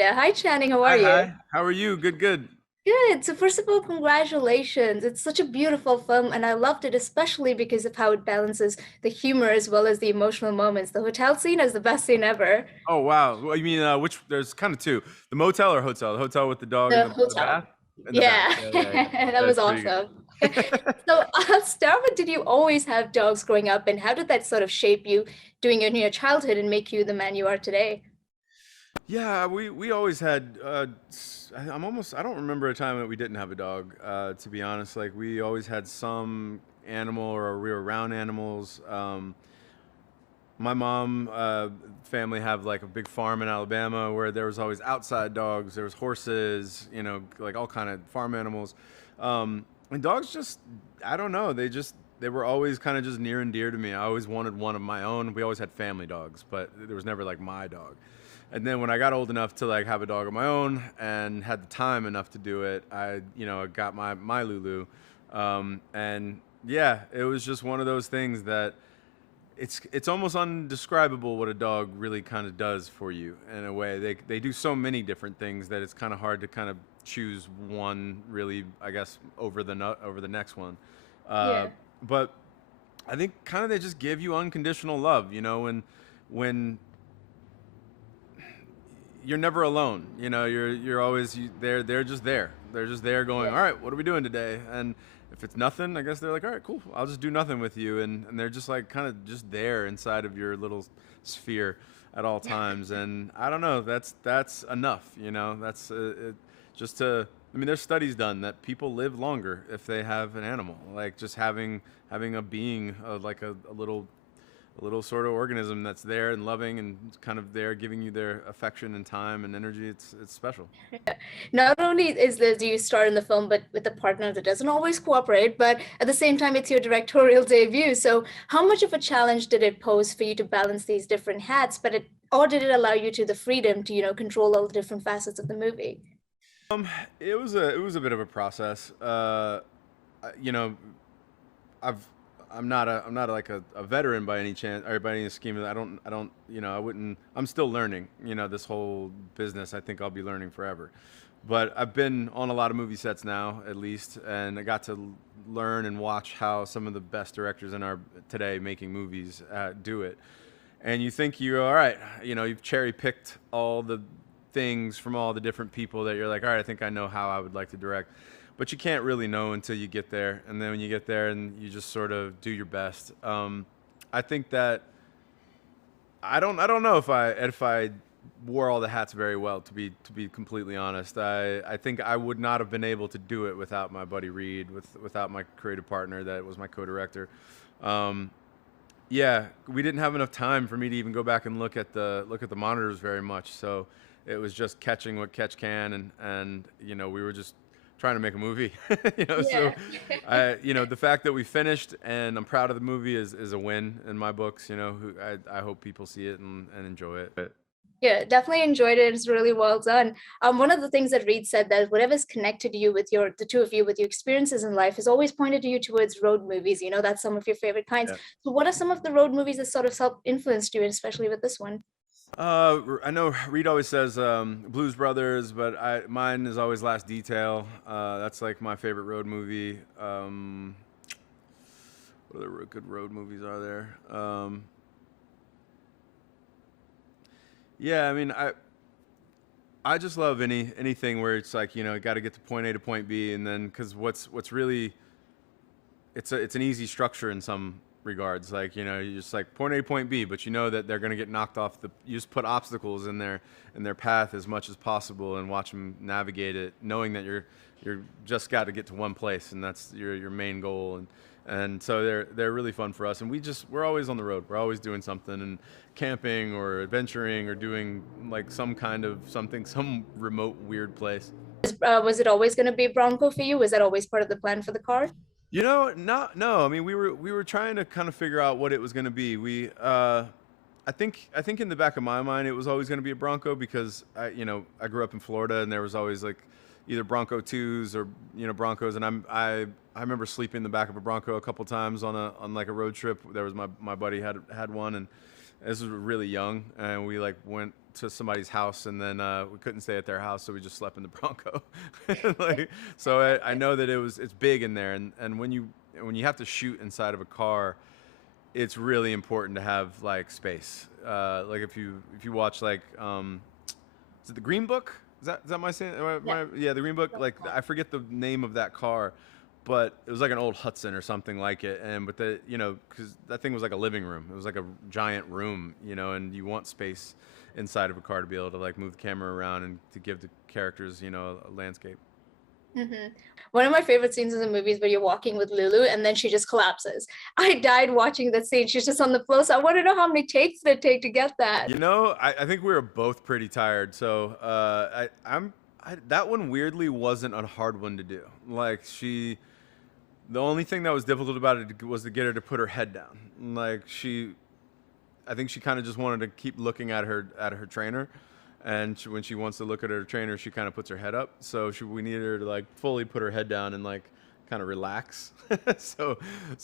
Hi, Channing. How are Hi, you? hi. How are you? Good, good. Good. So, first of all, congratulations. It's such a beautiful film, and I loved it, especially because of how it balances the humor as well as the emotional moments. The hotel scene is the best scene ever. Oh, wow. Well, you mean which? There's kind of two: the motel or hotel. The hotel with the dog in The the bath. hotel. In the bath. Yeah, Yeah, yeah, yeah. that was That's pretty awesome. good. So, I'll start with, did you always have dogs growing up, and how did that sort of shape you doing in your childhood and make you the man you are today? Yeah, we always had. I don't remember a time that we didn't have a dog. To be honest, like we always had some animal or we were around animals. My mom family have like a big farm in Alabama where there was always outside dogs. There was horses, like all kind of farm animals. And dogs just, I don't know, they were always kind of just near and dear to me. I always wanted one of my own. We always had family dogs, but there was never like my dog. And then when I got old enough to like have a dog of my own and had the time enough to do it, I got my Lulu. And yeah, it was just one of those things that it's almost undescribable what a dog really kind of does for you in a way. They do so many different things that it's kind of hard to kind of choose one really, I guess, over the next one. Uh, Yeah. but I think kind of they just give you unconditional love. When you're never alone. You're always they're just there. They're just there going, Yeah. all right, what are we doing today? And if it's nothing, I guess they're like, all right, cool, I'll just do nothing with you. And they're just like kind of just there inside of your little sphere at all times. And I don't know, that's enough. That's just to. I mean, there's studies done that people live longer if they have an animal, like just having a being, a little sort of organism that's there and loving and kind of there giving you their affection and time and energy. It's special. Not only is this do you star in the film, but with a partner that doesn't always cooperate, but at the same time, it's your directorial debut. So, how much of a challenge did it pose for you to balance these different hats? Or did it allow you to the freedom to, control all the different facets of the movie? It was a bit of a process. You know, I've I'm not like a veteran by any chance or by any scheme. I don't I wouldn't. I'm still learning. This whole business. I think I'll be learning forever. But I've been on a lot of movie sets now, at least, and I got to learn and watch how some of the best directors in our today making movies do it. And you think you're all right. You've cherry picked all the things from all the different people that you're like, all right, I think I know how I would like to direct. But you can't really know until you get there. And then when you get there and you just sort of do your best. I think that I don't know if I wore all the hats very well, to be completely honest. I think I would not have been able to do it without my buddy Reed, without my creative partner that was my co-director. Um, yeah, we didn't have enough time for me to even go back and look at the monitors very much. So it was just catching what catch can, and we were just trying to make a movie. So Yeah. the fact that we finished and I'm proud of the movie is a win in my books. I hope people see it and enjoy it. Yeah, definitely enjoyed it. It's really well done. One of the things that Reed said that whatever's connected you with the two of you with your experiences in life has always pointed you towards road movies. That's some of your favorite kinds. Yeah. So, what are some of the road movies that sort of self-influenced you, especially with this one? I know Reed always says Blues Brothers, but mine is always Last Detail. That's like my favorite road movie. What other good road movies are there? Yeah, I mean, I just love anything where it's like you got to get to point A to point B, and then because what's really it's an easy structure in some regards. Like you just like point A to point B, but you know that they're gonna get knocked off You just put obstacles in their path as much as possible and watch them navigate it, knowing that you're just got to get to one place, and that's your main goal. And so they're really fun for us, and we're always on the road. We're always doing something and camping or adventuring or doing like some kind of something, some remote weird place. Was it always going to be Bronco for you? Was that always part of the plan for the car? Not no. I mean, we were trying to kind of figure out what it was going to be. I think in the back of my mind, it was always going to be a Bronco because I grew up in Florida and there was always like either Bronco twos or Broncos, and I remember sleeping in the back of a Bronco a couple times on like a road trip. There was my buddy had one, and this was really young, and we like went to somebody's house, and then we couldn't stay at their house, so we just slept in the Bronco. Like, so I know that it's big in there, and when you have to shoot inside of a car, it's really important to have like space. Like if you watch like is it the Green Book? Is that my saying? Yeah. Yeah, the Green Book. Like I forget the name of that car, but it was like an old Hudson or something like it. And but the because that thing was like a living room. It was like a giant room, and you want space inside of a car to be able to like move the camera around and to give the characters a landscape. hmm One of my favorite scenes in the movie is where you're walking with Lulu and then she just collapses. I died watching that scene. She's just on the floor. So I want to know how many takes did it take to get that. I think we were both pretty tired, so that one weirdly wasn't a hard one to do. Like the only thing that was difficult about it was to get her to put her head down. Like I think she kind of just wanted to keep looking at her trainer, and when she wants to look at her trainer, she kind of puts her head up. So we needed her to like fully put her head down and like kind of relax. So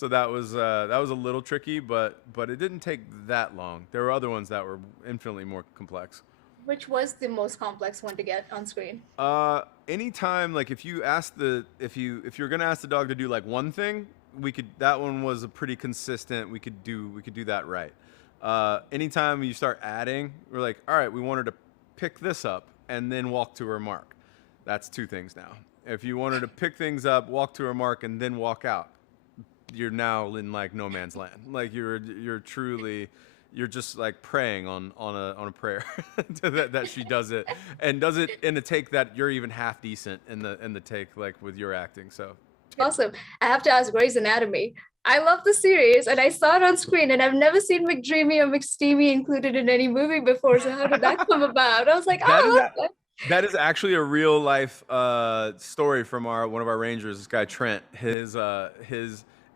that was a little tricky, but it didn't take that long. There were other ones that were infinitely more complex. Which was the most complex one to get on screen? Anytime like if you're gonna ask the dog to do like one thing, that one was a pretty consistent. We could do that right. Anytime you start adding, we're like, all right, we want her to pick this up and then walk to her mark. That's two things now. If you want her to pick things up, walk to her mark, and then walk out, you're now in like no man's land. Like you're truly, you're just like praying on a prayer that she does it, and does it in a take that you're even half decent in the take, like with your acting. So Awesome. I have to ask Grey's Anatomy. I love the series and I saw it on screen and I've never seen McDreamy or McSteamy included in any movie before. So how did that come about? I was like, that is oh, that's that is actually a real life story from one of our rangers. This guy Trent. His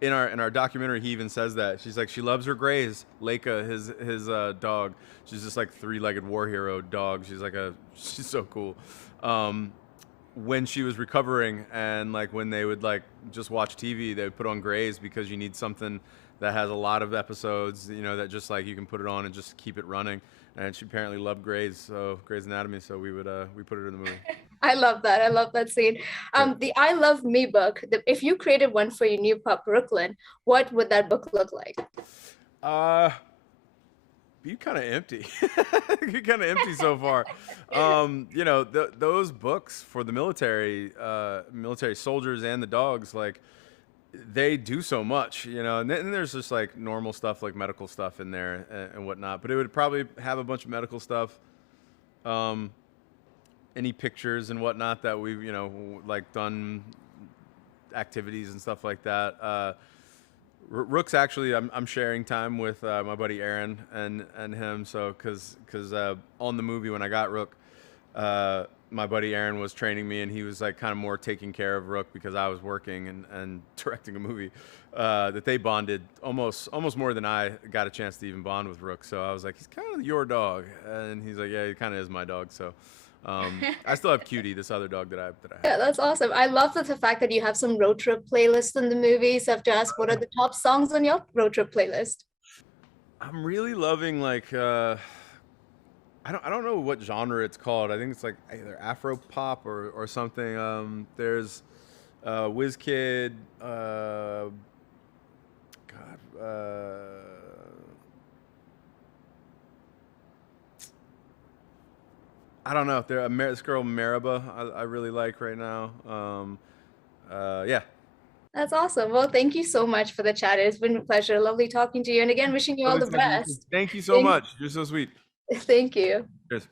in our documentary, he even says that she's like she loves her Greys. Leica, his dog. She's just like three-legged war hero dog. She's so cool. When she was recovering and like when they would like just watch TV, they would put on Greys because you need something that has a lot of episodes, that just like you can put it on and just keep it running. And she apparently loved Grey's Anatomy, so we put it in the movie. I love that. I love that scene. Yeah. The I Love Me book, if you created one for your new pup, Brooklyn, what would that book look like? Uh, be kind of empty. Be kind of empty so far. Those books for the military soldiers and the dogs, like they do so much, and then there's just like normal stuff like medical stuff in there and whatnot. But it would probably have a bunch of medical stuff, any pictures and whatnot that we've like done activities and stuff like that. Rook's actually I'm sharing time with my buddy Aaron and him, so because on the movie when I got Rook, my buddy Aaron was training me and he was like kind of more taking care of Rook because I was working and directing a movie. That they bonded almost more than I got a chance to even bond with Rook. So I was like, he's kind of your dog, and he's like, yeah, he kind of is my dog. So I still have Cutie, this other dog that I have. Yeah, that's awesome. I love the fact that you have some road trip playlists in the movie. So I have to ask, what are the top songs on your road trip playlist? I'm really loving like I don't know what genre it's called. I think it's like either Afro pop or something. There's WizKid. I don't know. This girl Mariba I really like right now. Yeah. That's awesome. Well, thank you so much for the chat. It's been a pleasure. Lovely talking to you. And again, wishing you all Lovely the talking to you too. best. Thank you so Thank, much. You're so sweet. thank you. Cheers.